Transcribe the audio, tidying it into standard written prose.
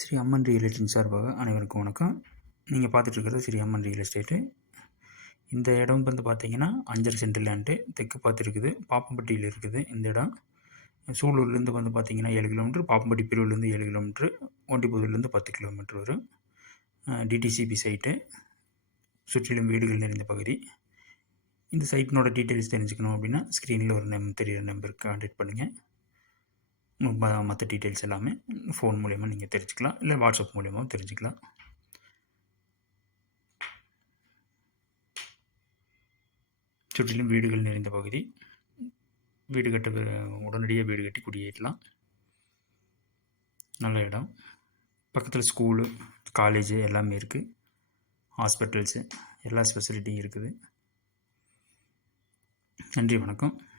ஸ்ரீ அம்மன் real estate சார்பாக அனைவருக்கும் வணக்கம். நீங்கள் பார்த்துட்ருக்கிறது ஸ்ரீ அம்மன் ரியல் எஸ்டேட்டு. இந்த இடம் வந்து பார்த்தீங்கன்னா 5.5 சென்ட் லேண்டு தெற்கு பார்த்து இருக்குது. பாப்பம்பட்டியில் இருக்குது இந்த இடம். சூலூர்லேருந்து வந்து பார்த்தீங்கன்னா 7 கிலோமீட்டர், பாப்பம்பட்டி பிரிவுலேருந்து 7 கிலோமீட்ரு, ஒண்டிப்புதூர்லேருந்து 10 கிலோமீட்டர் வரும். டிடிசிபி சைட்டு, சுற்றிலும் வீடுகள் நிறைந்த பகுதி. இந்த சைட்டினோட டீட்டெயில்ஸ் தெரிஞ்சுக்கணும் அப்படின்னா ஸ்க்ரீனில் ஒரு தெரிகிற நம்பருக்கு கான்டாக்ட் பண்ணுங்கள். மற்ற டீட்டெயில்ஸ் எல்லாமே ஃபோன் மூலயமா நீங்கள் தெரிஞ்சுக்கலாம், இல்லை வாட்ஸ்அப் மூலயமாவும் தெரிஞ்சுக்கலாம். சுற்றிலும் வீடுகள் நிறைந்த பகுதி. வீடு கட்ட உடனடியாக வீடு கட்டி குடியேறலாம். நல்ல இடம். பக்கத்தில் ஸ்கூலு, காலேஜு எல்லாமே இருக்குது. ஹாஸ்பிட்டல்ஸு எல்லா ஃபெசிலிட்டியும் இருக்குது. நன்றி, வணக்கம்.